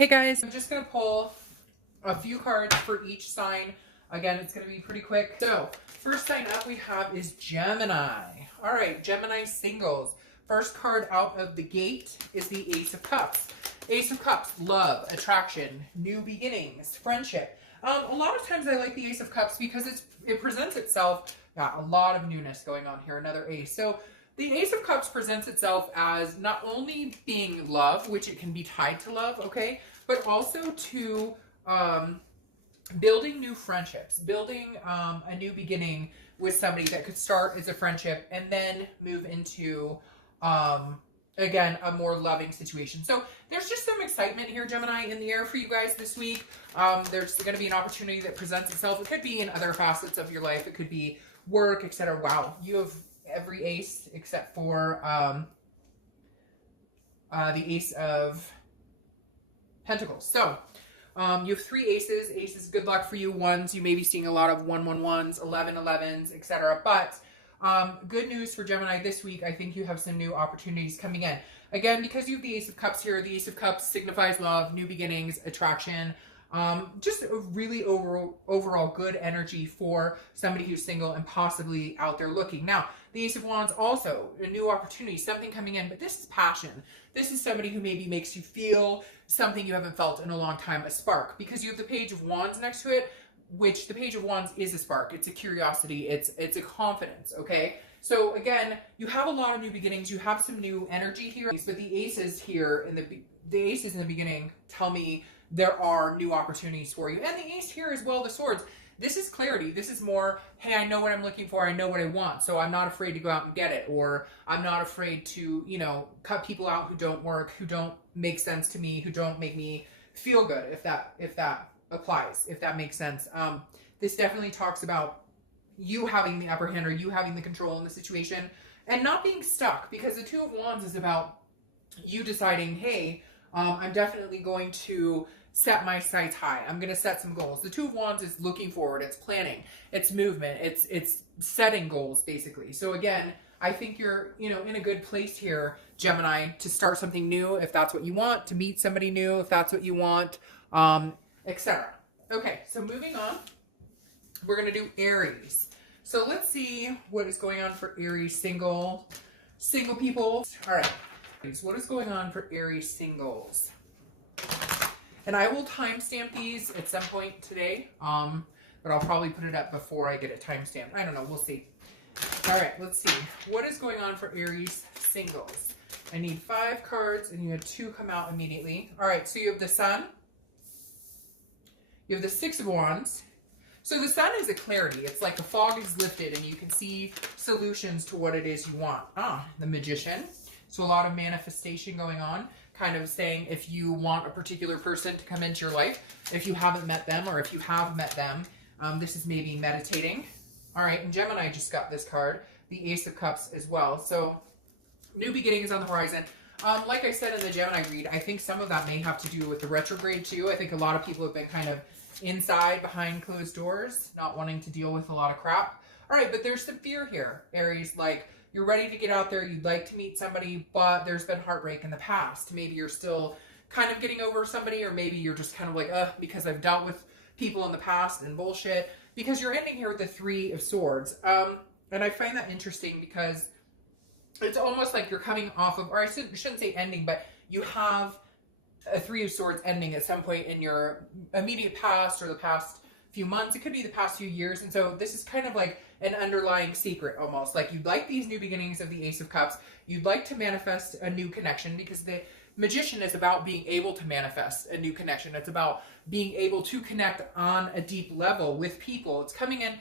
Hey guys, I'm just going to pull a few cards for each sign. Again, it's going to be pretty quick. So, first sign up we have is Gemini. All right, Gemini singles. First card out of the gate is the Ace of Cups. Ace of Cups, love, attraction, new beginnings, friendship. A lot of times I like the Ace of Cups because it presents itself, a lot of newness going on here, another ace. So the Ace of Cups presents itself as not only being love, which it can be tied to love, okay, but also to building new friendships, building a new beginning with somebody that could start as a friendship and then move into, again, a more loving situation. So there's just some excitement here, Gemini, in the air for you guys this week. There's going to be an opportunity that presents itself. It could be in other facets of your life. It could be work, etc. Wow, you have every ace except for the Ace of Pentacles. So you have three aces. Aces, good luck for you. Ones, you may be seeing a lot of 111s, 1111s, etc. But good news for Gemini this week. I think you have some new opportunities coming in. Again, because you have the Ace of Cups here, the Ace of Cups signifies love, new beginnings, attraction, just a really overall good energy for somebody who's single and possibly out there looking. Now, the Ace of Wands also a new opportunity, something coming in, but this is passion. This is somebody who maybe makes you feel something you haven't felt in a long time, a spark, because you have the Page of Wands next to it, which the Page of Wands is a spark. It's a curiosity. It's a confidence, okay? So again, you have a lot of new beginnings. You have some new energy here, but the aces here the aces in the beginning tell me there are new opportunities for you. And the ace here as well, the swords. This is clarity. This is more, hey, I know what I'm looking for. I know what I want. So I'm not afraid to go out and get it. Or I'm not afraid to, cut people out who don't work, who don't make sense to me, who don't make me feel good, if that applies, if that makes sense. This definitely talks about you having the upper hand or you having the control in the situation and not being stuck, because the Two of Wands is about you deciding, hey, I'm definitely going to set my sights high. I'm going to set some goals. The Two of Wands is looking forward. It's planning. It's movement. It's setting goals, basically. So again, I think you're, in a good place here, Gemini, to start something new if that's what you want, to meet somebody new if that's what you want, etc. Okay, so moving on, we're going to do Aries. So let's see what is going on for Aries single people. All right, what is going on for Aries singles? And I will timestamp these at some point today, but I'll probably put it up before I get it timestamped. I don't know. We'll see. All right, let's see. What is going on for Aries singles? I need 5 cards, and you had 2 come out immediately. All right, so you have the Sun. You have the Six of Wands. So the Sun is a clarity. It's like the fog is lifted, and you can see solutions to what it is you want. The Magician. So a lot of manifestation going on. Kind of saying if you want a particular person to come into your life, if you haven't met them or if you have met them, this is maybe meditating. All right, and Gemini just got this card, the Ace of Cups as well. So new beginnings on the horizon. Like I said in the Gemini read, I think some of that may have to do with the retrograde too. I think a lot of people have been kind of inside behind closed doors, not wanting to deal with a lot of crap. All right, but there's some fear here, Aries, like you're ready to get out there, you'd like to meet somebody, but there's been heartbreak in the past. Maybe you're still kind of getting over somebody, or maybe you're just kind of like, because I've dealt with people in the past and bullshit, because you're ending here with the Three of Swords. And I find that interesting because it's almost like you're coming off of, or I shouldn't say ending, but you have a Three of Swords ending at some point in your immediate past or the past few months. It could be the past few years. And so this is kind of like an underlying secret almost. Like you'd like these new beginnings of the Ace of Cups. You'd like to manifest a new connection, because the Magician is about being able to manifest a new connection. It's about being able to connect on a deep level with people. It's coming in,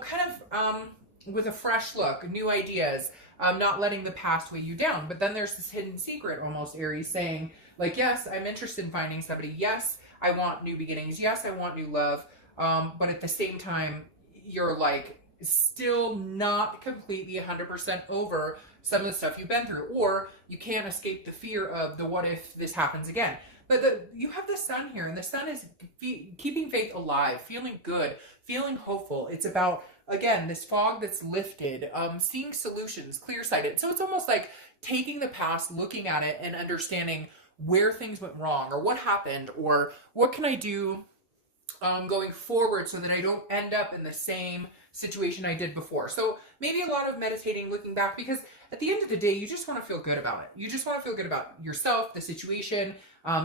kind of with a fresh look, new ideas, not letting the past weigh you down. But then there's this hidden secret almost, Aries, saying like, yes, I'm interested in finding somebody. Yes, I want new beginnings. Yes, I want new love. But at the same time, you're like still not completely 100% over some of the stuff you've been through, or you can't escape the fear of the what if this happens again. But you have the Sun here, and the Sun is keeping faith alive, feeling good, feeling hopeful. It's about, again, this fog that's lifted, seeing solutions, clear-sighted. So it's almost like taking the past, looking at it, and understanding where things went wrong or what happened or what can I do going forward so that I don't end up in the same situation I did before. So maybe a lot of meditating, looking back, because at the end of the day, you just want to feel good about it. You just want to feel good about yourself, the situation,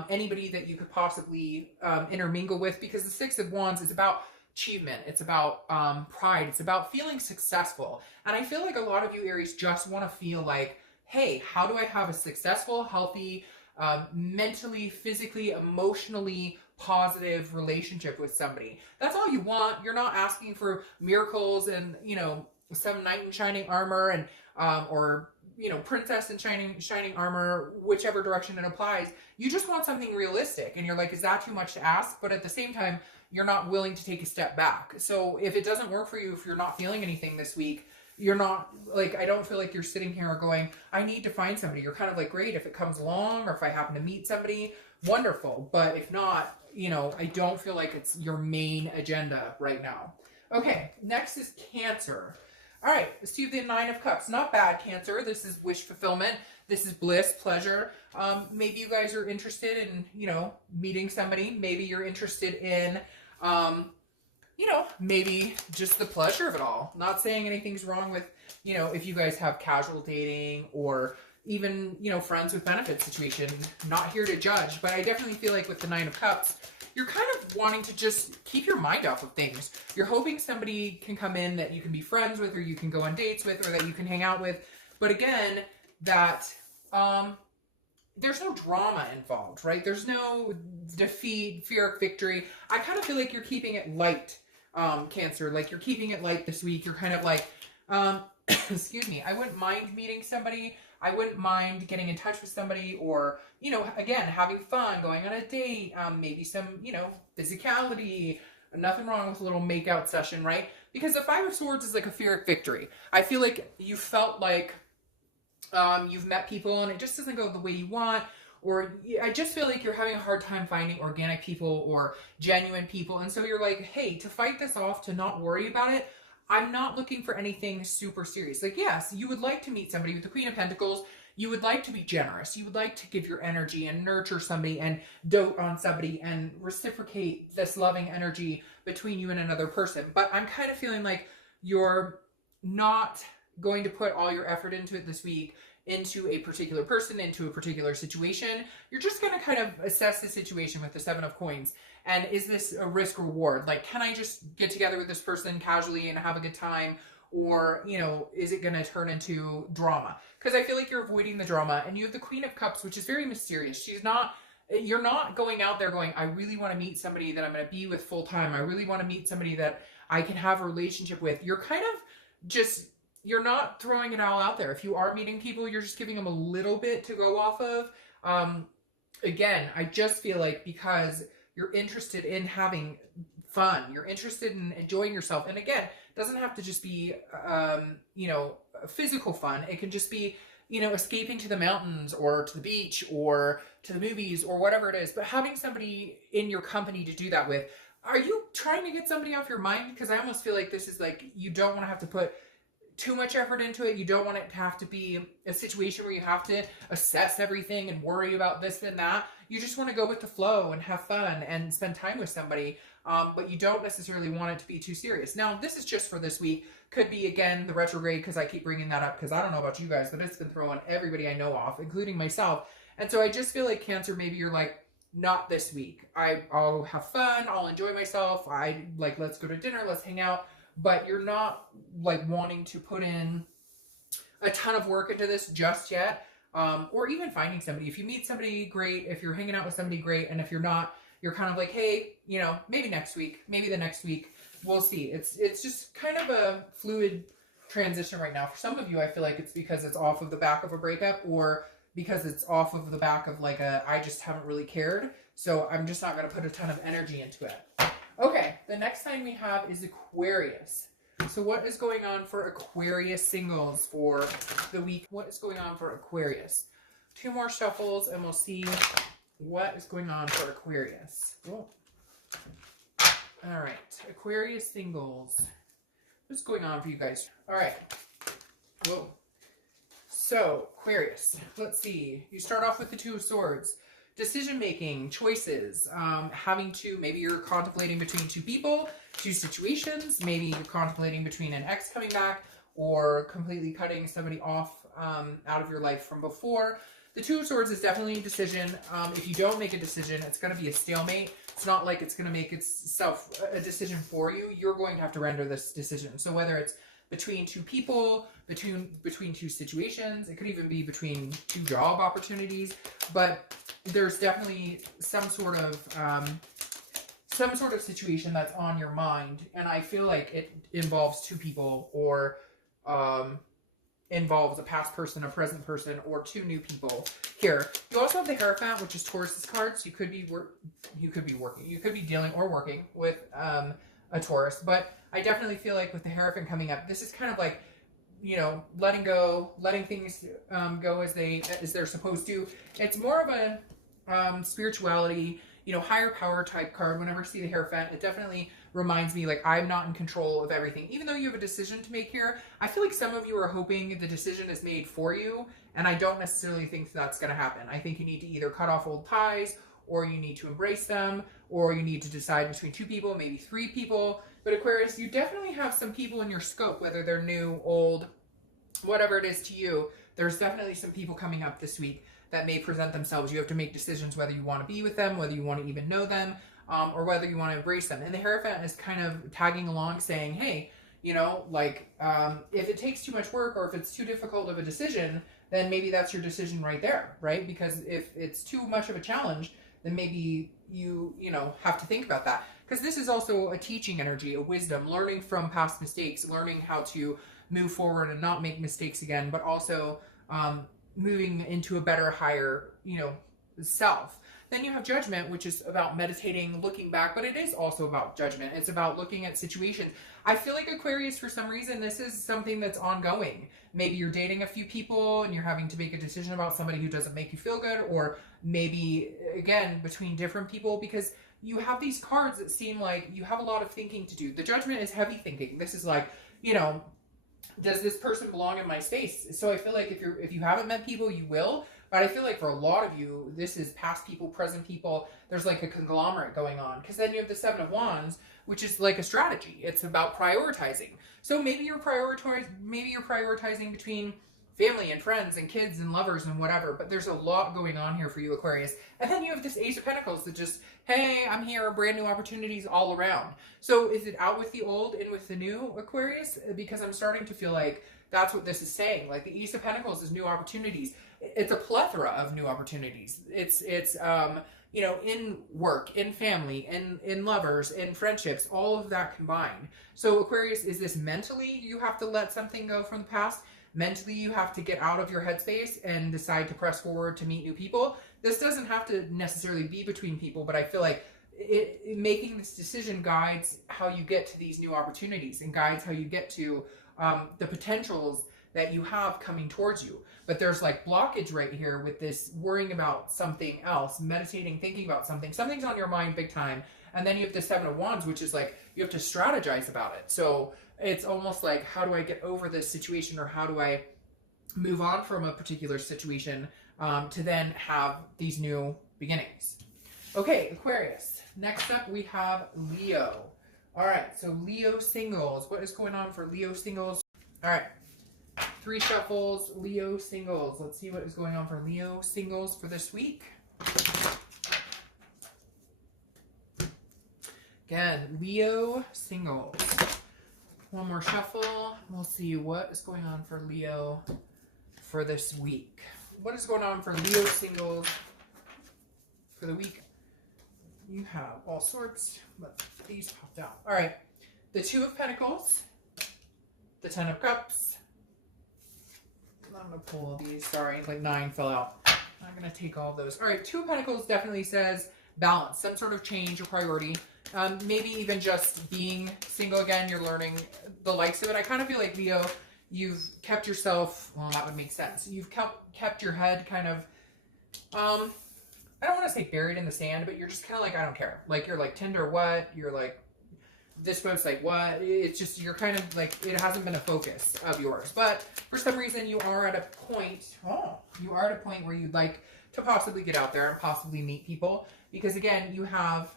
anybody that you could possibly intermingle with, because the Six of Wands is about achievement. It's about pride. It's about feeling successful. And I feel like a lot of you Aries just want to feel like, hey, how do I have a successful, healthy, mentally, physically, emotionally positive relationship with somebody? That's all you want. You're not asking for miracles and, you know, some knight in shining armor and or, you know, princess in shining armor, whichever direction it applies. You just want something realistic, and you're like, is that too much to ask? But at the same time, you're not willing to take a step back. So if it doesn't work for you, if you're not feeling anything this week, you're not like, I don't feel like you're sitting here going, I need to find somebody. You're kind of like, great, if it comes along or if I happen to meet somebody, wonderful. But if not, you know, I don't feel like it's your main agenda right now. Okay, next is Cancer. All right, let's do the Nine of Cups. Not bad, Cancer. This is wish fulfillment. This is bliss, pleasure. Maybe you guys are interested in, you know, meeting somebody. Maybe you're interested in, you know, maybe just the pleasure of it all. Not saying anything's wrong with, you know, if you guys have casual dating or even, you know, friends with benefits situation. Not here to judge, but I definitely feel like with the Nine of Cups, you're kind of wanting to just keep your mind off of things. You're hoping somebody can come in that you can be friends with, or you can go on dates with, or that you can hang out with. But again, that there's no drama involved, right? There's no defeat, fear of victory. I kind of feel like you're keeping it light, Cancer. Like you're keeping it light this week. You're kind of like, excuse me, I wouldn't mind meeting somebody. I wouldn't mind getting in touch with somebody, or, you know, again, having fun, going on a date, maybe some, you know, physicality. Nothing wrong with a little make-out session, right? Because the Five of Swords is like a fear of victory. I feel like you felt like you've met people and it just doesn't go the way you want, or I just feel like you're having a hard time finding organic people or genuine people. And so you're like, hey, to fight this off, to not worry about it, I'm not looking for anything super serious. Like, yes, you would like to meet somebody with the Queen of Pentacles. You would like to be generous. You would like to give your energy and nurture somebody and dote on somebody and reciprocate this loving energy between you and another person. But I'm kind of feeling like you're not going to put all your effort into it this week, into a particular person, into a particular situation. You're just going to kind of assess the situation with the Seven of Coins. And is this a risk reward? Like, can I just get together with this person casually and have a good time? Or, you know, is it going to turn into drama? Because I feel like you're avoiding the drama. And you have the Queen of Cups, which is very mysterious. You're not going out there going, I really want to meet somebody that I'm going to be with full time. I really want to meet somebody that I can have a relationship with. You're kind of just, you're not throwing it all out there. If you are meeting people, you're just giving them a little bit to go off of. Again, I just feel like because you're interested in having fun, you're interested in enjoying yourself. And again, it doesn't have to just be, you know, physical fun. It can just be, you know, escaping to the mountains or to the beach or to the movies or whatever it is. But having somebody in your company to do that with. Are you trying to get somebody off your mind? Because I almost feel like this is like, you don't want to have to put too much effort into it. You don't want it to have to be a situation where you have to assess everything and worry about this and that. You just want to go with the flow and have fun and spend time with somebody. But you don't necessarily want it to be too serious. Now, this is just for this week. Could be, again, the retrograde, because I keep bringing that up because I don't know about you guys, but it's been throwing everybody I know off, including myself. And so I just feel like Cancer, maybe you're like, not this week. I'll have fun. I'll enjoy myself. Let's go to dinner. Let's hang out. But you're not like wanting to put in a ton of work into this just yet. Or even finding somebody. If you meet somebody, great. If you're hanging out with somebody, great. And if you're not, you're kind of like, hey, you know, maybe next week, maybe the next week, we'll see. It's just kind of a fluid transition right now. For some of you, I feel like it's because it's off of the back of a breakup, or because it's off of the back of like I just haven't really cared. So I'm just not going to put a ton of energy into it. Okay, the next sign we have is Aquarius. So what is going on for Aquarius singles for the week? What is going on for Aquarius? 2 more shuffles and we'll see what is going on for Aquarius. Oh. All right, Aquarius singles. What's going on for you guys? All right. Whoa. So, Aquarius, let's see. You start off with the 2 of Swords. decision-making, choices, having to, maybe you're contemplating between two people, two situations, maybe you're contemplating between an ex coming back or completely cutting somebody off out of your life from before. The Two of Swords is definitely a decision. If you don't make a decision, it's going to be a stalemate. It's not like it's going to make itself a decision for you. You're going to have to render this decision. So whether it's between two people, between two situations, it could even be between two job opportunities, but there's definitely some sort of situation that's on your mind, and I feel like it involves two people, or involves a past person, a present person, or two new people here. You also have the Hierophant, which is Taurus's card, so you could be dealing or working with a Taurus, but I definitely feel like with the Hierophant coming up, this is kind of like, you know, letting go, letting things go as they're supposed to. It's more of a spirituality, you know, higher power type card. Whenever I see the Hierophant, it definitely reminds me like I'm not in control of everything. Even though you have a decision to make here, I feel like some of you are hoping the decision is made for you, and I don't necessarily think that's going to happen. I think you need to either cut off old ties, or you need to embrace them, or you need to decide between two people, maybe three people. But Aquarius, you definitely have some people in your scope, whether they're new, old, whatever it is to you. There's definitely some people coming up this week that may present themselves. You have to make decisions whether you want to be with them, whether you want to even know them, or whether you want to embrace them. And the Hierophant is kind of tagging along saying, hey, you know, like, if it takes too much work, or if it's too difficult of a decision, then maybe that's your decision right there, right? Because if it's too much of a challenge, then maybe you know, have to think about that. Because this is also a teaching energy, a wisdom, learning from past mistakes, learning how to move forward and not make mistakes again, but also moving into a better, higher, you know, self. Then you have Judgment, which is about meditating, looking back, but it is also about judgment. It's about looking at situations. I feel like Aquarius, for some reason, this is something that's ongoing. Maybe you're dating a few people and you're having to make a decision about somebody who doesn't make you feel good, or maybe, again, between different people, because you have these cards that seem like you have a lot of thinking to do. The Judgment is heavy thinking. This is like, you know, does this person belong in my space? So I feel like if you haven't met people, you will. But I feel like for a lot of you, this is past people, present people. There's like a conglomerate going on. Because then you have the Seven of Wands, which is like a strategy. It's about prioritizing. So maybe you're prioritizing between family and friends and kids and lovers and whatever. But there's a lot going on here for you, Aquarius. And then you have this Ace of Pentacles that just, hey, I'm here, brand new opportunities all around. So is it out with the old, in with the new, Aquarius? Because I'm starting to feel like that's what this is saying. Like the Ace of Pentacles is new opportunities. It's a plethora of new opportunities. It's you know, in work, in family, in lovers, in friendships, all of that combined. So Aquarius, is this mentally you have to let something go from the past? Mentally, you have to get out of your headspace and decide to press forward to meet new people. This doesn't have to necessarily be between people, but I feel like making this decision guides how you get to these new opportunities and guides how you get to the potentials that you have coming towards you. But there's like blockage right here with this worrying about something else, meditating, thinking about something. Something's on your mind big time. And then you have the Seven of Wands, which is like you have to strategize about it. So it's almost like, how do I get over this situation, or how do I move on from a particular situation to then have these new beginnings? Okay, Aquarius. Next up, we have Leo. All right, so Leo singles. What is going on for Leo singles? All right, 3 shuffles, Leo singles. Let's see what is going on for Leo singles for this week. Again, Leo singles. One more shuffle. We'll see what is going on for Leo for this week. What is going on for Leo singles for the week? You have all sorts, but these popped out. All right. The Two of Pentacles. The Ten of Cups. I'm going to pull these. Sorry, like 9 fell out. I'm going to take all of those. All right. Two of Pentacles definitely says balance, some sort of change or priority. Maybe even just being single again, you're learning the likes of it. I kind of feel like, Leo, you've kept yourself, well, that would make sense. You've kept your head kind of, I don't want to say buried in the sand, but you're just kind of like, I don't care. Like, you're like, Tinder, what? You're like, this post, like, what? It's just, you're kind of like, it hasn't been a focus of yours. But for some reason, you are at a point where you'd like to possibly get out there and possibly meet people. Because again, you have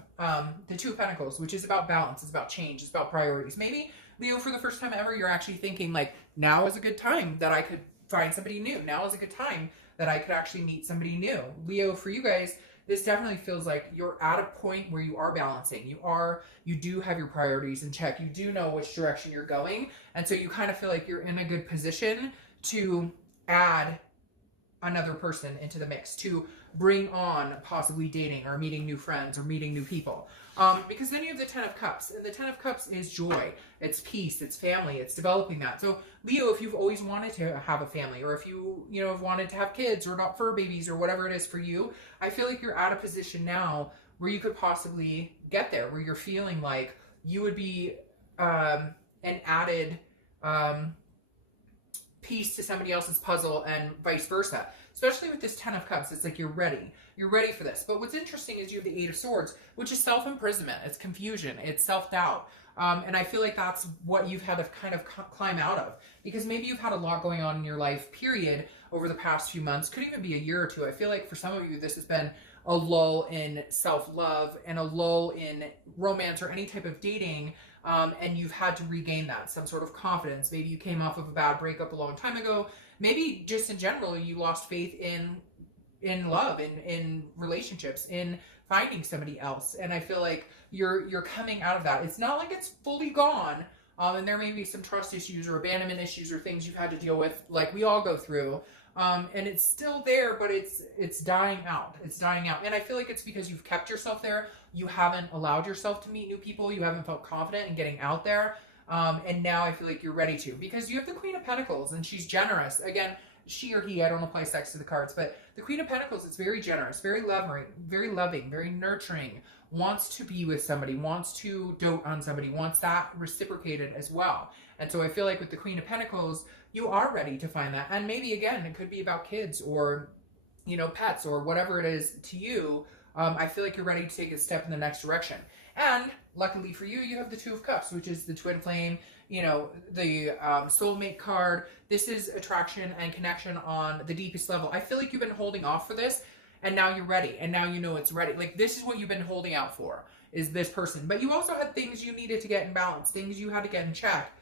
the Two of Pentacles, which is about balance, it's about change, it's about priorities. Maybe, Leo, for the first time ever, you're actually thinking like, now is a good time that I could find somebody new. Now is a good time that I could actually meet somebody new. Leo, for you guys, this definitely feels like you're at a point where you are balancing. You do have your priorities in check. You do know which direction you're going. And so you kind of feel like you're in a good position to add another person into the mix, to bring on possibly dating or meeting new friends or meeting new people. Because then you have the Ten of Cups, and the Ten of Cups is joy, it's peace, it's family, it's developing that. So Leo, if you've always wanted to have a family, or if you have wanted to have kids or not fur babies or whatever it is for you, I feel like you're at a position now where you could possibly get there, where you're feeling like you would be an added piece to somebody else's puzzle and vice versa. Especially with this Ten of Cups, it's like you're ready. You're ready for this. But what's interesting is you have the Eight of Swords, which is self-imprisonment. It's confusion. It's self-doubt. And I feel like that's what you've had to kind of climb out of. Because maybe you've had a lot going on in your life, period, over the past few months. Could even be a year or two. I feel like for some of you, this has been a lull in self-love and a lull in romance or any type of dating. And you've had to regain that, some sort of confidence. Maybe you came off of a bad breakup a long time ago. Maybe just in general, you lost faith in love, in relationships, in finding somebody else. And I feel like you're coming out of that. It's not like it's fully gone. And there may be some trust issues or abandonment issues or things you've had to deal with, like we all go through. And it's still there, but it's dying out. It's dying out. And I feel like it's because you've kept yourself there. You haven't allowed yourself to meet new people. You haven't felt confident in getting out there. And now I feel like you're ready to, because you have the Queen of Pentacles and she's generous. Again, she or he, I don't apply sex to the cards, but the Queen of Pentacles is very generous, very loving, very nurturing, wants to be with somebody, wants to dote on somebody, wants that reciprocated as well. And so I feel like with the Queen of Pentacles, you are ready to find that. And maybe again, it could be about kids or, pets or whatever it is to you. I feel like you're ready to take a step in the next direction. And luckily for you, you have the Two of Cups, which is the twin flame, the soulmate card. This is attraction and connection on the deepest level. I feel like you've been holding off for this, and now you're ready, and now you know it's ready. Like, this is what you've been holding out for, is this person. But you also had things you needed to get in balance, things you had to get in check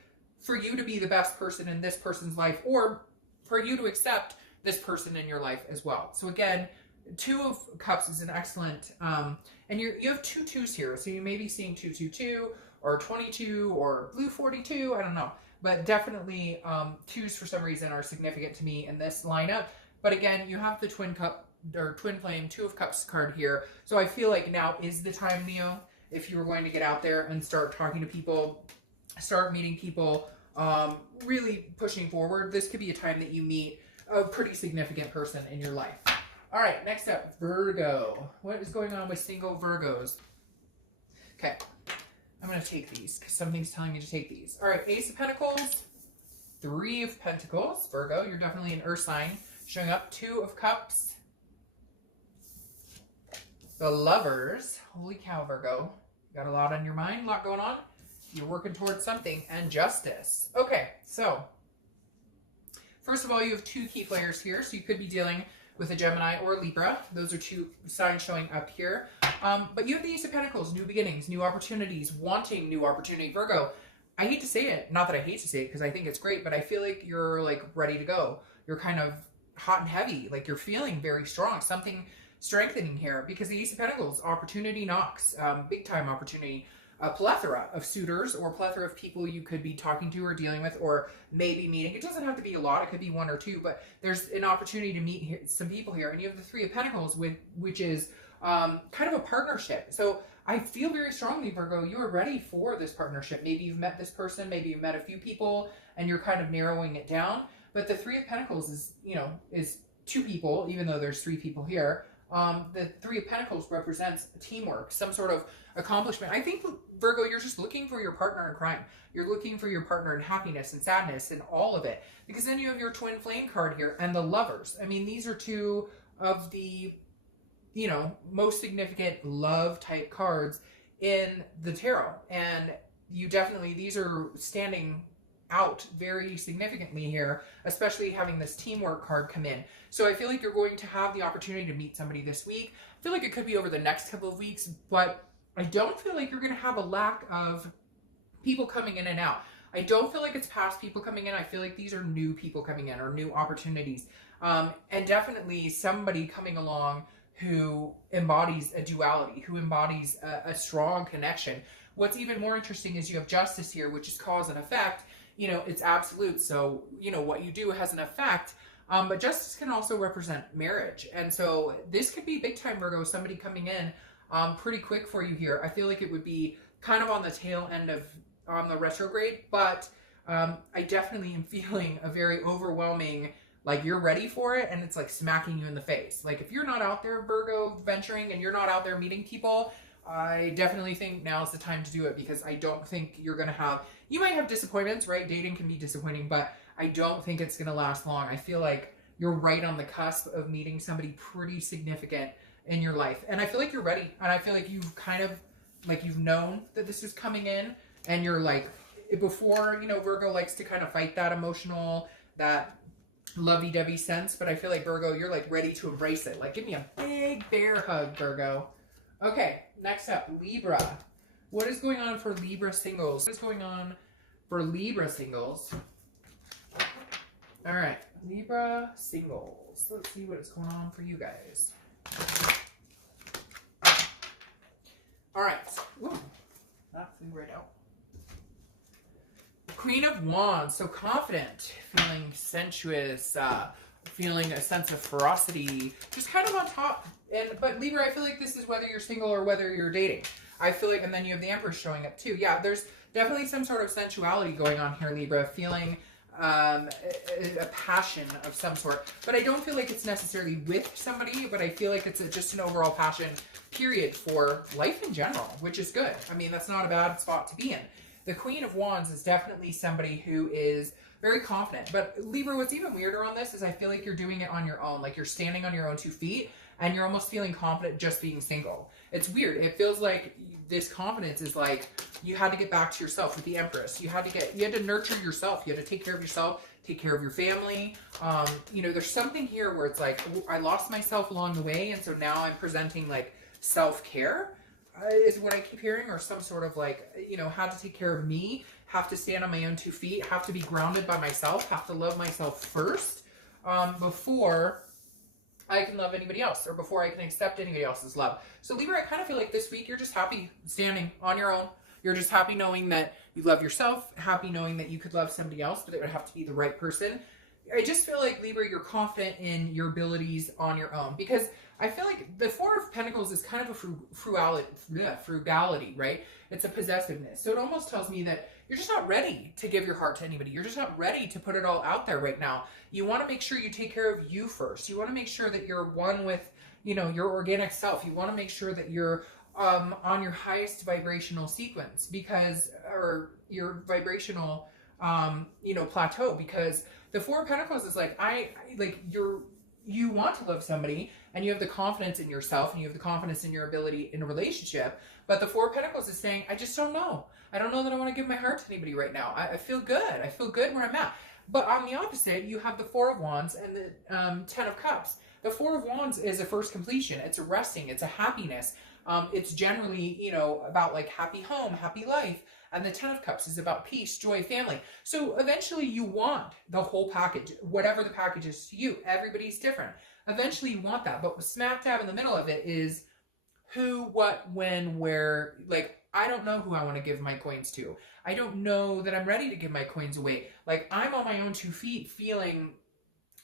for you to be the best person in this person's life, or for you to accept this person in your life as well. So again, Two of Cups is an excellent, and you have two twos here. So you may be seeing 222 or 22 or blue 42. I don't know. But definitely twos for some reason are significant to me in this lineup. But again, you have the twin flame, Two of Cups card here. So I feel like now is the time, Leo, if you were going to get out there and start talking to people, start meeting people, really pushing forward. This could be a time that you meet a pretty significant person in your life. All right, next up, Virgo. What is going on with single Virgos? Okay, I'm going to take these because something's telling me to take these. All right, Ace of Pentacles, Three of Pentacles. Virgo, you're definitely an earth sign showing up. Two of Cups. The Lovers. Holy cow, Virgo. You got a lot on your mind, a lot going on. You're working towards something. And Justice. Okay, so first of all, you have two key players here, so you could be dealing with a Gemini or a Libra. Those are two signs showing up here. But you have the Ace of Pentacles, new beginnings, new opportunities, wanting new opportunity. Virgo, I hate to say it, not that I hate to say it because I think it's great, but I feel like you're like ready to go. You're kind of hot and heavy, like you're feeling very strong, something strengthening here, because the Ace of Pentacles, opportunity knocks, big time opportunity. A plethora of suitors or plethora of people you could be talking to or dealing with or maybe meeting. It doesn't have to be a lot. It could be one or two, but there's an opportunity to meet here, some people here. And you have the Three of Pentacles, which is kind of a partnership. So I feel very strongly, Virgo, you are ready for this partnership. Maybe you've met this person. Maybe you've met a few people and you're kind of narrowing it down. But the Three of Pentacles is, is two people, even though there's three people here. The Three of Pentacles represents teamwork, some sort of accomplishment. I think, Virgo, you're just looking for your partner in crime. You're looking for your partner in happiness and sadness and all of it. Because then you have your twin flame card here and the Lovers. I mean, these are two of the, most significant love type cards in the tarot. And you definitely, these are standing out very significantly here, especially having this teamwork card come in. So I feel like you're going to have the opportunity to meet somebody this week. I feel like it could be over the next couple of weeks, but I don't feel like you're going to have a lack of people coming in and out. I don't feel like it's past people coming in. I feel like these are new people coming in or new opportunities. And definitely somebody coming along who embodies a duality, who embodies a strong connection. What's even more interesting is you have justice here, which is cause and effect. You know, it's absolute. So, you know, what you do has an effect. But justice can also represent marriage. And so this could be big time, Virgo, somebody coming in pretty quick for you here. I feel like it would be kind of on the tail end of the retrograde, but I definitely am feeling a very overwhelming, like you're ready for it and it's like smacking you in the face. Like if you're not out there, Virgo, venturing and you're not out there meeting people, I definitely think now's the time to do it, because I don't think you're going to have, you might have disappointments, right? Dating can be disappointing, but I don't think it's going to last long. I feel like you're right on the cusp of meeting somebody pretty significant in your life. And I feel like you're ready. And I feel like you've kind of, like you've known that this is coming in. And you're like, before, you know, Virgo likes to kind of fight that emotional, that lovey-dovey sense. But I feel like, Virgo, you're like ready to embrace it. Like, give me a big bear hug, Virgo. Okay, next up, Libra. What is going on for Libra singles? What is going on for Libra singles? All right, Libra singles. Let's see what is going on for you guys. All right. Ooh, that flew right out. Queen of Wands, so confident, feeling sensuous, feeling a sense of ferocity, just kind of on top. But Libra, I feel like this is whether you're single or whether you're dating. I feel like, and then you have the Empress showing up too. Yeah, there's definitely some sort of sensuality going on here, Libra, feeling a passion of some sort. But I don't feel like it's necessarily with somebody, but I feel like it's just an overall passion, period, for life in general, which is good. I mean, that's not a bad spot to be in. The Queen of Wands is definitely somebody who is very confident. But Libra, what's even weirder on this is I feel like you're doing it on your own. Like you're standing on your own 2 feet and you're almost feeling confident just being single. It's weird. It feels like this confidence is like you had to get back to yourself with the Empress. You had to nurture yourself. You had to take care of yourself, take care of your family. You know, there's something here where it's like, I lost myself along the way. And so now I'm presenting like self-care. Is what I keep hearing, or some sort of like, you know, how to take care of me, have to stand on my own 2 feet, have to be grounded by myself, have to love myself first before I can love anybody else, or before I can accept anybody else's love. So Libra, I kind of feel like this week you're just happy standing on your own. You're just happy knowing that you love yourself, happy knowing that you could love somebody else, but it would have to be the right person. I just feel like, Libra, you're confident in your abilities on your own, because I feel like the Four of Pentacles is kind of a frugality, right? It's a possessiveness. So it almost tells me that you're just not ready to give your heart to anybody. You're just not ready to put it all out there right now. You want to make sure you take care of you first. You want to make sure that you're one with, you know, your organic self. You want to make sure that you're on your highest vibrational sequence, because, or your vibrational, you know, plateau, because the Four of Pentacles is like, you want to love somebody and you have the confidence in yourself and you have the confidence in your ability in a relationship. But the Four of Pentacles is saying, I just don't know. I don't know that I want to give my heart to anybody right now. I feel good. I feel good where I'm at. But on the opposite, you have the Four of Wands and the Ten of Cups. The Four of Wands is a first completion. It's a resting. It's a happiness. It's generally, you know, about like happy home, happy life. And the Ten of Cups is about peace, joy, family. So eventually you want the whole package, whatever the package is to you. Everybody's different. Eventually you want that. But smack dab in the middle of it is who, what, when, where. Like, I don't know who I want to give my coins to. I don't know that I'm ready to give my coins away. Like, I'm on my own 2 feet feeling,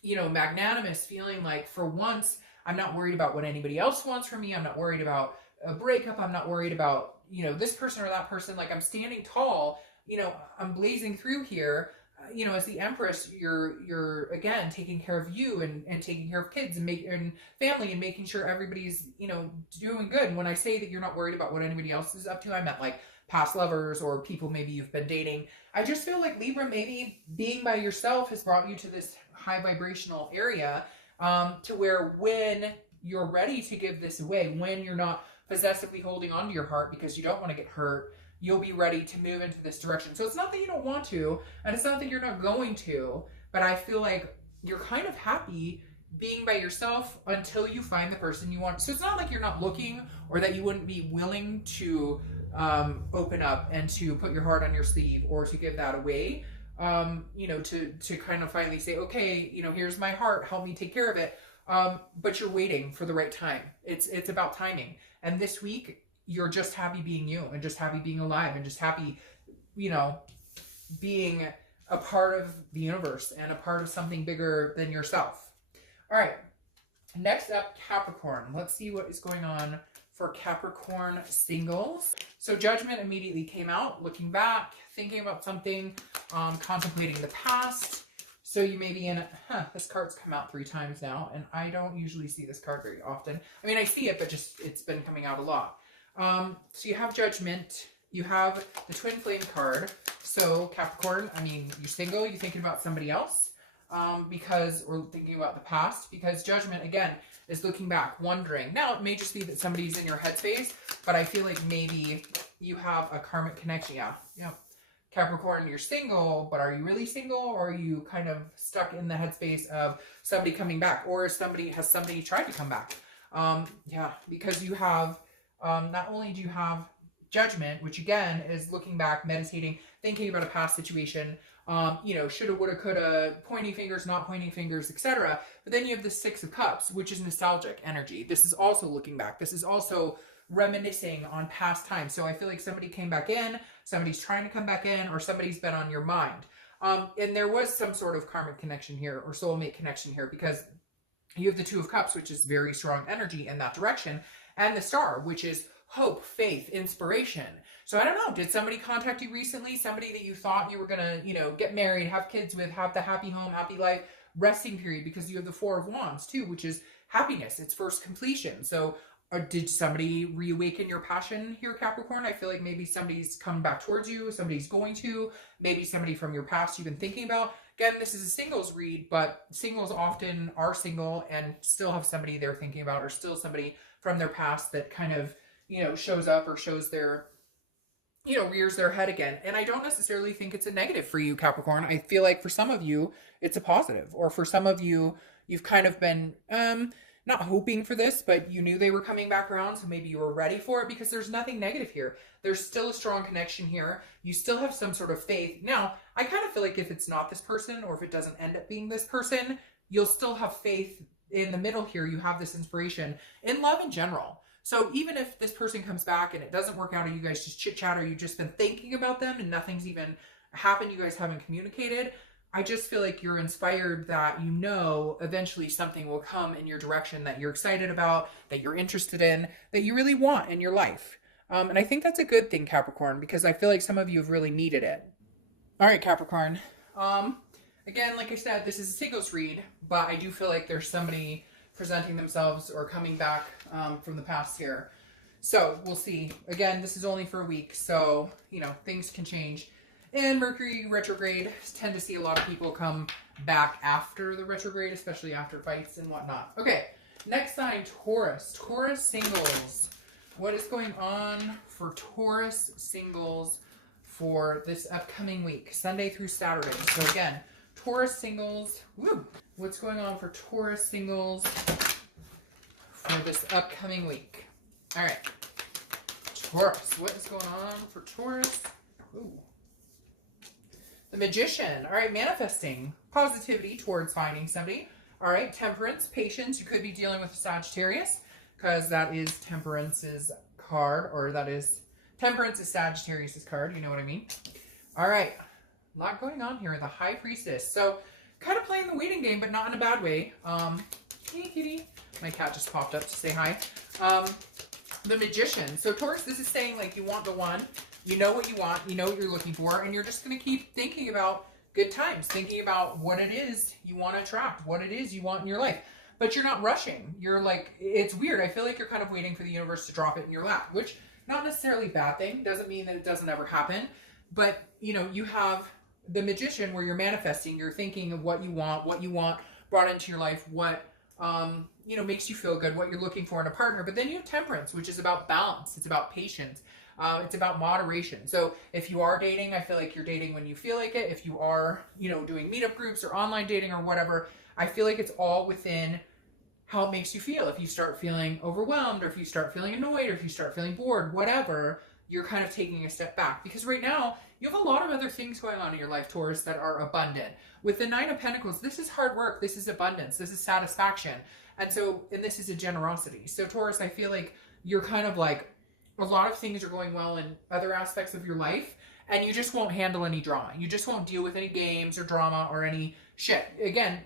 you know, magnanimous, feeling like for once I'm not worried about what anybody else wants from me. I'm not worried about a breakup. I'm not worried about, you know, this person or that person. Like, I'm standing tall, you know, I'm blazing through here. You know, as the Empress, you're again taking care of you and taking care of kids and family and making sure everybody's, you know, doing good. And when I say that you're not worried about what anybody else is up to, I meant like past lovers or people maybe you've been dating. I just feel like, Libra, maybe being by yourself has brought you to this high vibrational area to where when you're ready to give this away, when you're not possessively holding on to your heart because you don't want to get hurt, you'll be ready to move into this direction. So it's not that you don't want to, and it's not that you're not going to, but I feel like you're kind of happy being by yourself until you find the person you want. So it's not like you're not looking or that you wouldn't be willing to open up and to put your heart on your sleeve or to give that away. You know, to kind of finally say, okay, you know, here's my heart, help me take care of it. But you're waiting for the right time. It's about timing. And this week, you're just happy being you and just happy being alive and just happy, you know, being a part of the universe and a part of something bigger than yourself. All right. Next up, Capricorn. Let's see what is going on for Capricorn singles. So Judgment immediately came out, looking back, thinking about something, contemplating the past. So you may be in this card's come out 3 times now, and I don't usually see this card very often. I mean, I see it, but just it's been coming out a lot. So you have Judgment, you have the Twin Flame card. So Capricorn, I mean, you're single, you're thinking about somebody else, because we're thinking about the past, because Judgment, again, is looking back, wondering. Now, it may just be that somebody's in your headspace, but I feel like maybe you have a karmic connection. Yeah. Capricorn, you're single, but are you really single, or are you kind of stuck in the headspace of somebody coming back, or has somebody tried to come back? Yeah, because you have, not only do you have Judgment, which again is looking back, meditating, thinking about a past situation, you know, shoulda, woulda, coulda, pointing fingers, not pointing fingers, etc. But then you have the 6 of Cups, which is nostalgic energy. This is also looking back. This is also reminiscing on past times. So I feel like somebody came back in, somebody's trying to come back in, or somebody's been on your mind. And there was some sort of karmic connection here, or soulmate connection here, because you have the 2 of Cups, which is very strong energy in that direction, and the Star, which is hope, faith, inspiration. So I don't know, did somebody contact you recently? Somebody that you thought you were gonna, you know, get married, have kids with, have the happy home, happy life, resting period, because you have the 4 of Wands too, which is happiness. It's first completion. So did somebody reawaken your passion here, Capricorn? I feel like maybe somebody's come back towards you, somebody's going to, maybe somebody from your past you've been thinking about. Again, this is a singles read, but singles often are single and still have somebody they're thinking about, or still somebody from their past that kind of, you know, shows up or shows their, you know, rears their head again. And I don't necessarily think it's a negative for you, Capricorn. I feel like for some of you, it's a positive. Or for some of you, you've kind of been, not hoping for this, but you knew they were coming back around, so maybe you were ready for it, because there's nothing negative here. There's still a strong connection here. You still have some sort of faith. Now, I kind of feel like if it's not this person, or if it doesn't end up being this person, you'll still have faith in the middle here. You have this inspiration in love in general. So even if this person comes back and it doesn't work out, or you guys just chit chat, or you've just been thinking about them and nothing's even happened, you guys haven't communicated, I just feel like you're inspired that, you know, eventually something will come in your direction that you're excited about, that you're interested in, that you really want in your life. And I think that's a good thing, Capricorn, because I feel like some of you have really needed it. All right, Capricorn. Again, like I said, this is a singles read, but I do feel like there's somebody presenting themselves or coming back from the past here. So we'll see. Again, this is only for a week, so, you know, things can change. And Mercury retrograde, tend to see a lot of people come back after the retrograde, especially after fights and whatnot. Okay, next sign, Taurus. Taurus singles. What is going on for Taurus singles for this upcoming week, Sunday through Saturday? So again, Taurus singles. Woo! What's going on for Taurus singles for this upcoming week? All right, Taurus. What is going on for Taurus? Ooh. The Magician. All right, manifesting positivity towards finding somebody. All right, Temperance, patience. You could be dealing with a Sagittarius, because that is Temperance's card, or that is Temperance is Sagittarius's card. You know what I mean? All right, a lot going on here. The High Priestess. So kind of playing the waiting game, but not in a bad way. Hey, kitty. My cat just popped up to say hi. The Magician. So Taurus, this is saying like you want the one. You know what you want, you know what you're looking for, and you're just going to keep thinking about good times, thinking about what it is you want to attract, what it is you want in your life. But you're not rushing. You're like, it's weird. I feel like you're kind of waiting for the universe to drop it in your lap, which not necessarily a bad thing. Doesn't mean that it doesn't ever happen. But, you know, you have the Magician where you're manifesting. You're thinking of what you want brought into your life, what you know, makes you feel good, what you're looking for in a partner. But then you have Temperance, which is about balance. It's about patience. It's about moderation. So if you are dating, I feel like you're dating when you feel like it. If you are, you know, doing meetup groups or online dating or whatever, I feel like it's all within how it makes you feel. If you start feeling overwhelmed, or if you start feeling annoyed, or if you start feeling bored, whatever, you're kind of taking a step back. Because right now, you have a lot of other things going on in your life, Taurus, that are abundant. With the Nine of Pentacles, this is hard work, this is abundance, this is satisfaction. And this is a generosity. So Taurus, I feel like you're kind of like, a lot of things are going well in other aspects of your life, and you just won't handle any drama. You just won't deal with any games or drama or any shit. Again,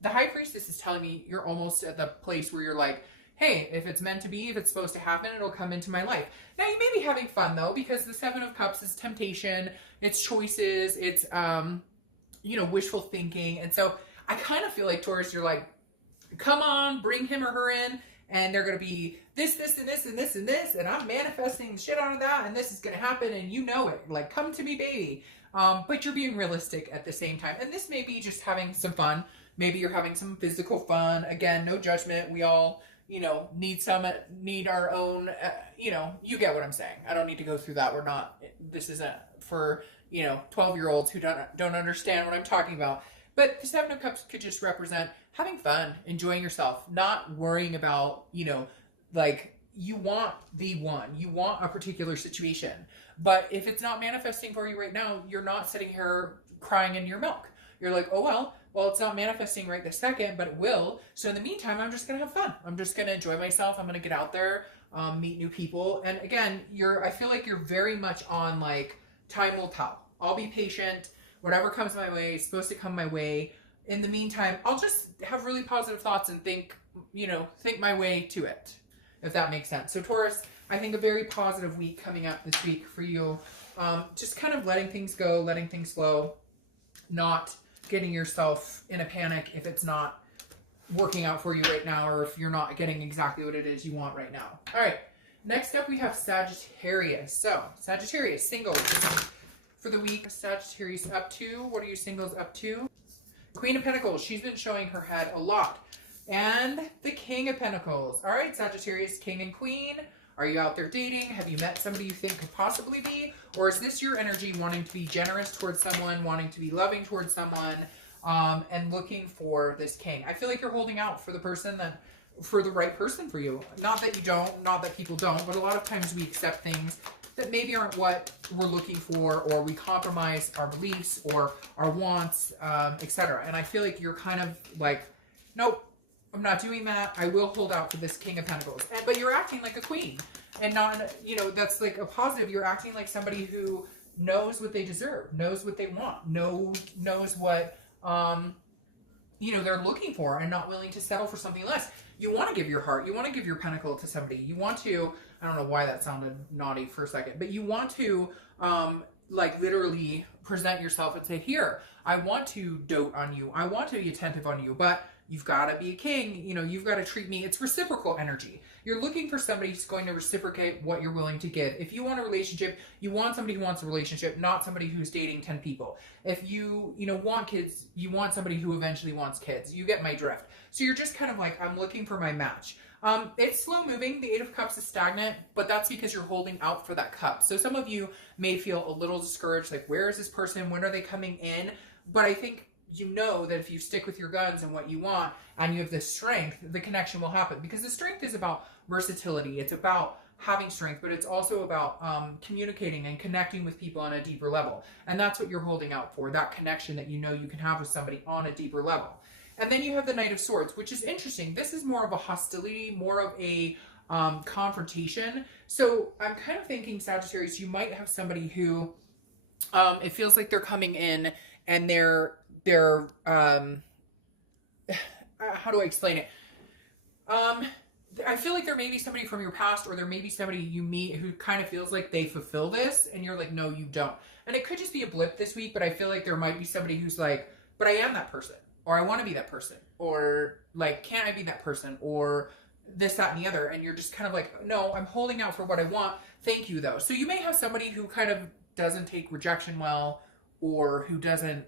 the High Priestess is telling me you're almost at the place where you're like, hey, if it's meant to be, if it's supposed to happen, it'll come into my life. Now, you may be having fun, though, because the Seven of Cups is temptation, it's choices, it's, you know, wishful thinking. And so I kind of feel like, Taurus, you're like, come on, bring him or her in, and they're going to be this, and this, and this, and this, and I'm manifesting shit out of that, and this is going to happen, and you know it. Like, come to me, baby. But you're being realistic at the same time. And this may be just having some fun. Maybe you're having some physical fun. Again, no judgment. We all, you know, need our own, you know, you get what I'm saying. I don't need to go through that. This isn't for, you know, 12-year-olds who don't understand what I'm talking about. But the Seven of Cups could just represent having fun, enjoying yourself, not worrying about, you know, like, you want the one, you want a particular situation. But if it's not manifesting for you right now, you're not sitting here crying in your milk. You're like, oh, well, it's not manifesting right this second, but it will. So in the meantime, I'm just going to have fun. I'm just going to enjoy myself. I'm going to get out there, meet new people. And again, I feel like you're very much on like, time will tell. I'll be patient. Whatever comes my way is supposed to come my way. In the meantime, I'll just have really positive thoughts and think my way to it, if that makes sense. So Taurus, I think a very positive week coming up this week for you. Just kind of letting things go, letting things flow, not getting yourself in a panic if it's not working out for you right now, or if you're not getting exactly what it is you want right now. All right, next up we have Sagittarius. So Sagittarius, singles for the week. Sagittarius up to, what are you singles up to? Queen of Pentacles, she's been showing her head a lot. And the King of Pentacles. All right, Sagittarius, King and Queen. Are you out there dating? Have you met somebody you think could possibly be? Or is this your energy wanting to be generous towards someone, wanting to be loving towards someone, and looking for this king? I feel like you're holding out for the right person for you. Not that you don't, not that people don't, but a lot of times we accept things that maybe aren't what we're looking for, or we compromise our beliefs or our wants, etc. And I feel like you're kind of like, nope, I'm not doing that. I will hold out for this King of Pentacles. But you're acting like a queen, and not, you know, that's like a positive. You're acting like somebody who knows what they deserve, knows what they want, knows what, you know, they're looking for, and not willing to settle for something less. You want to give your heart. You want to give your pentacle to somebody. You want to, I don't know why that sounded naughty for a second, but you want to, like, literally present yourself and say, here, I want to dote on you. I want to be attentive on you, but you've got to be a king. You know, you've got to treat me. It's reciprocal energy. You're looking for somebody who's going to reciprocate what you're willing to give. If you want a relationship, you want somebody who wants a relationship, not somebody who's dating 10 people. If you want kids, you want somebody who eventually wants kids. You get my drift. So you're just kind of like, I'm looking for my match. It's slow moving. The Eight of Cups is stagnant, but that's because you're holding out for that cup. So some of you may feel a little discouraged, like, where is this person? When are they coming in? But I think you know that if you stick with your guns and what you want, and you have this strength, the connection will happen. Because the strength is about versatility. It's about having strength, but it's also about communicating and connecting with people on a deeper level. And that's what you're holding out for, that connection that you know you can have with somebody on a deeper level. And then you have the Knight of Swords, which is interesting. This is more of a hostility, more of a confrontation. So I'm kind of thinking, Sagittarius, you might have somebody who it feels like they're coming in and they're how do I explain it? I feel like there may be somebody from your past, or there may be somebody you meet who kind of feels like they fulfill this, and you're like, no, you don't. And it could just be a blip this week, but I feel like there might be somebody who's like, but I am that person, or I want to be that person, or like, can't I be that person, or this, that, and the other. And you're just kind of like, no, I'm holding out for what I want. Thank you, though. So you may have somebody who kind of doesn't take rejection well, or who doesn't,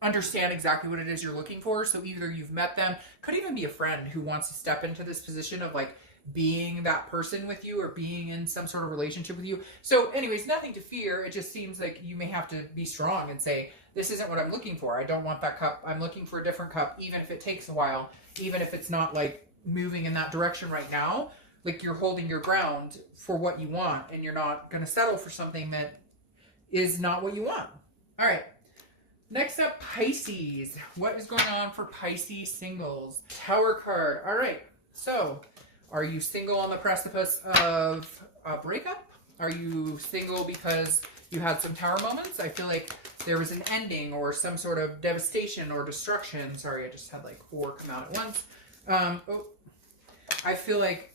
understand exactly what it is you're looking for. So either you've met them, could even be a friend who wants to step into this position of like being that person with you or being in some sort of relationship with you. So anyways, nothing to fear. It just seems like you may have to be strong and say, this isn't what I'm looking for. I don't want that cup. I'm looking for a different cup, even if it takes a while, even if it's not like moving in that direction right now. Like you're holding your ground for what you want and you're not going to settle for something that is not what you want. All right. Next up, Pisces. What is going on for Pisces singles? Tower card. All right. So, are you single on the precipice of a breakup? Are you single because you had some tower moments? I feel like there was an ending or some sort of devastation or destruction. Sorry, I just had like 4 come out at once. I feel like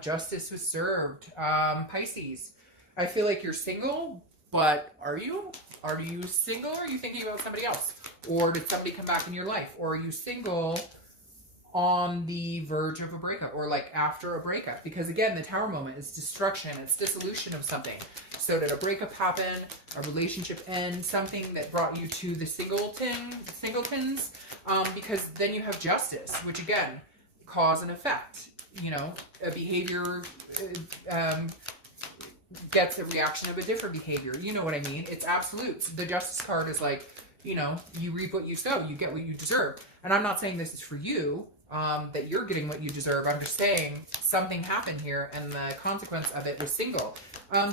justice was served. Pisces. I feel like you're single, but are you? Are you single or are you thinking about somebody else? Or did somebody come back in your life? Or are you single on the verge of a breakup or like after a breakup? Because again, the tower moment is destruction. It's dissolution of something. So did a breakup happen? A relationship end? Something that brought you to the singletons? Because then you have justice, which again, cause and effect. You know, a behavior gets a reaction of a different behavior. You know what I mean? It's absolutes. The justice card is like, you know, you reap what you sow. You get what you deserve. And I'm not saying this is for you, that you're getting what you deserve. I'm just saying something happened here and the consequence of it was single.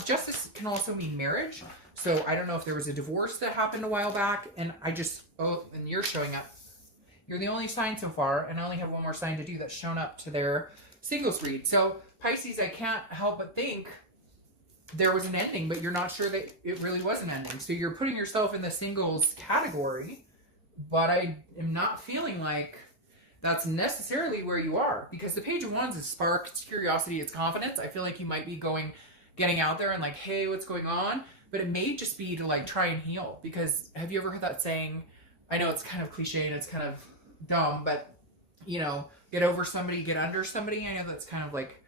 Justice can also mean marriage. So I don't know if there was a divorce that happened a while back and and you're showing up. You're the only sign so far, and I only have one more sign to do that's shown up to their singles read. So Pisces, I can't help but think there was an ending, but you're not sure that it really was an ending. So you're putting yourself in the singles category, but I am not feeling like that's necessarily where you are, because the Page of Wands is spark, it's curiosity, it's confidence. I feel like you might be getting out there and like, hey, what's going on? But it may just be to like try and heal, because have you ever heard that saying? I know it's kind of cliche and it's kind of dumb, but you know, get over somebody, get under somebody. I know that's kind of like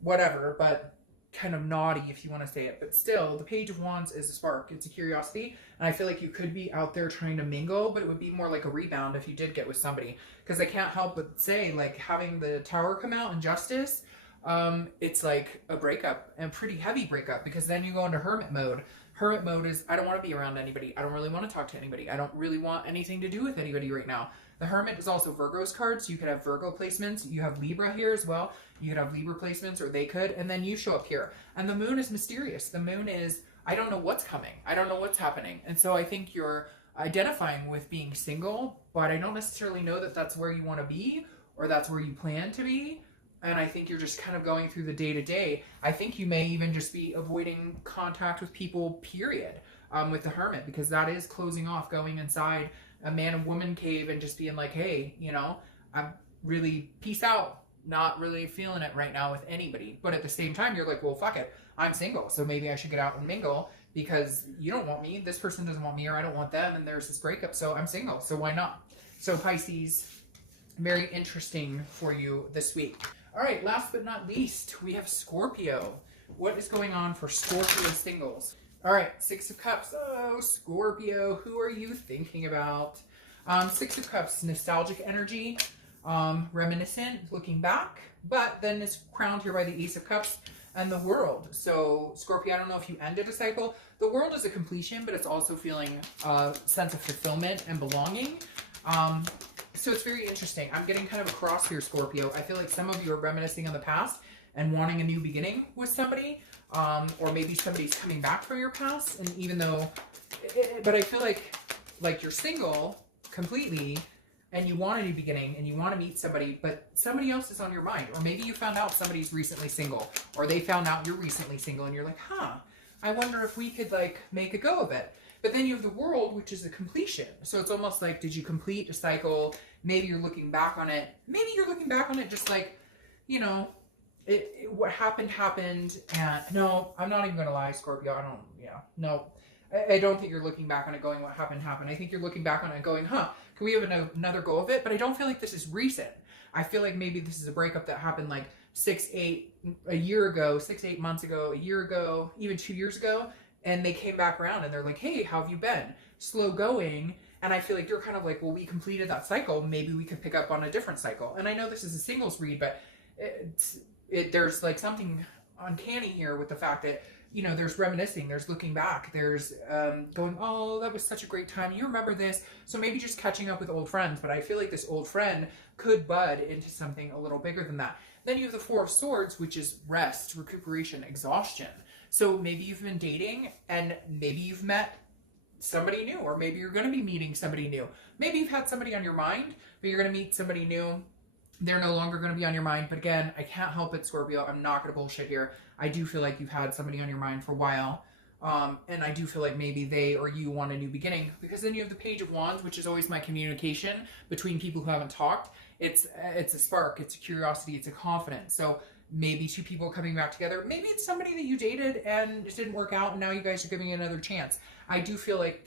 whatever, but kind of naughty if you want to say it, but still, the Page of Wands is a spark. It's a curiosity, and I feel like you could be out there trying to mingle, but it would be more like a rebound if you did get with somebody, because I can't help but say, like, having the Tower come out in Justice, it's like a breakup, and pretty heavy breakup, because then you go into Hermit mode. Hermit mode is, I don't want to be around anybody. I don't really want to talk to anybody. I don't really want anything to do with anybody right now. The Hermit is also Virgo's card, so you could have Virgo placements. You have Libra here as well. You could have Libra placements, or they could, and then you show up here. And the moon is mysterious. The moon is, I don't know what's coming. I don't know what's happening. And so I think you're identifying with being single, but I don't necessarily know that that's where you want to be, or that's where you plan to be. And I think you're just kind of going through the day-to-day. I think you may even just be avoiding contact with people, period, with the Hermit, because that is closing off, going inside a man and woman cave and just being like, hey, you know, I'm really, peace out, not really feeling it right now with anybody. But at the same time, you're like, well, fuck it, I'm single, so maybe I should get out and mingle, because you don't want me, this person doesn't want me, or I don't want them, and there's this breakup, so I'm single, so why not? So Pisces, very interesting for you this week. All right, last but not least, we have Scorpio. What is going on for Scorpio singles? All right, 6 of Cups. Oh, Scorpio, who are you thinking about? 6 of Cups, nostalgic energy, reminiscent, looking back, but then it's crowned here by the Ace of Cups and the World. So, Scorpio, I don't know if you ended a cycle. The World is a completion, but it's also feeling a sense of fulfillment and belonging. So it's very interesting. I'm getting kind of a cross here, Scorpio. I feel like some of you are reminiscing on the past and wanting a new beginning with somebody. Or maybe somebody's coming back from your past, and even though, but I feel like you're single completely, and you want a new beginning, and you want to meet somebody, but somebody else is on your mind, or maybe you found out somebody's recently single, or they found out you're recently single, and you're like, huh, I wonder if we could like make a go of it. But then you have the World, which is a completion. So it's almost like, did you complete a cycle? Maybe you're looking back on it. Maybe you're looking back on it just like, you know, what happened, and no, I'm not even going to lie, Scorpio, I don't think you're looking back on it going, what happened. I think you're looking back on it going, huh, can we have another go of it? But I don't feel like this is recent. I feel like maybe this is a breakup that happened like 6-8 months ago, a year ago, even 2 years ago, and they came back around and they're like, hey, how have you been? Slow going. And I feel like you're kind of like, well, we completed that cycle. Maybe we could pick up on a different cycle. And I know this is a singles read, but there's like something uncanny here with the fact that, you know, there's reminiscing, there's looking back, there's going, oh, that was such a great time. You remember this. So maybe just catching up with old friends. But I feel like this old friend could bud into something a little bigger than that. Then you have the Four of Swords, which is rest, recuperation, exhaustion. So maybe you've been dating and maybe you've met somebody new, or maybe you're going to be meeting somebody new. Maybe you've had somebody on your mind, but you're going to meet somebody new. They're no longer going to be on your mind. But again, I can't help it, Scorpio. I'm not going to bullshit here. I do feel like you've had somebody on your mind for a while. And I do feel like maybe they or you want a new beginning, because then you have the Page of Wands, which is always my communication between people who haven't talked. It's a spark, it's a curiosity, it's a confidence. So maybe two people coming back together. Maybe it's somebody that you dated and it didn't work out and now you guys are giving it another chance. I do feel like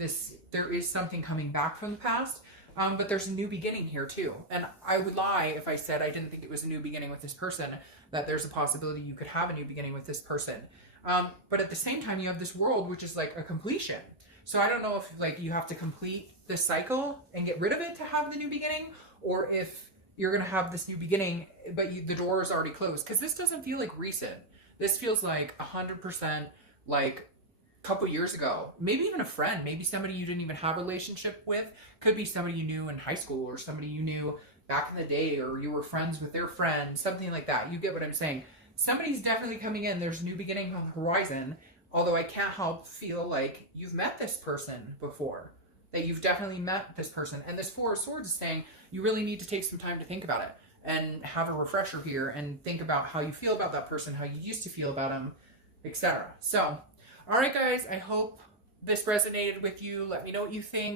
there is something coming back from the past, but there's a new beginning here too. And I would lie if I said I didn't think it was a new beginning with this person, that there's a possibility you could have a new beginning with this person. But at the same time, you have this World, which is like a completion. So I don't know if like you have to complete the cycle and get rid of it to have the new beginning, or if you're going to have this new beginning, but the door is already closed. Because this doesn't feel like recent. This feels like 100% like a couple years ago. Maybe even a friend. Maybe somebody you didn't even have a relationship with. Could be somebody you knew in high school, or somebody you knew back in the day, or you were friends with their friend. Something like that. You get what I'm saying. Somebody's definitely coming in. There's a new beginning on the horizon. Although I can't help feel like you've met this person before. That you've definitely met this person. And this Four of Swords is saying you really need to take some time to think about it and have a refresher here and think about how you feel about that person, how you used to feel about them, etc. So, all right, guys, I hope this resonated with you. Let me know what you think.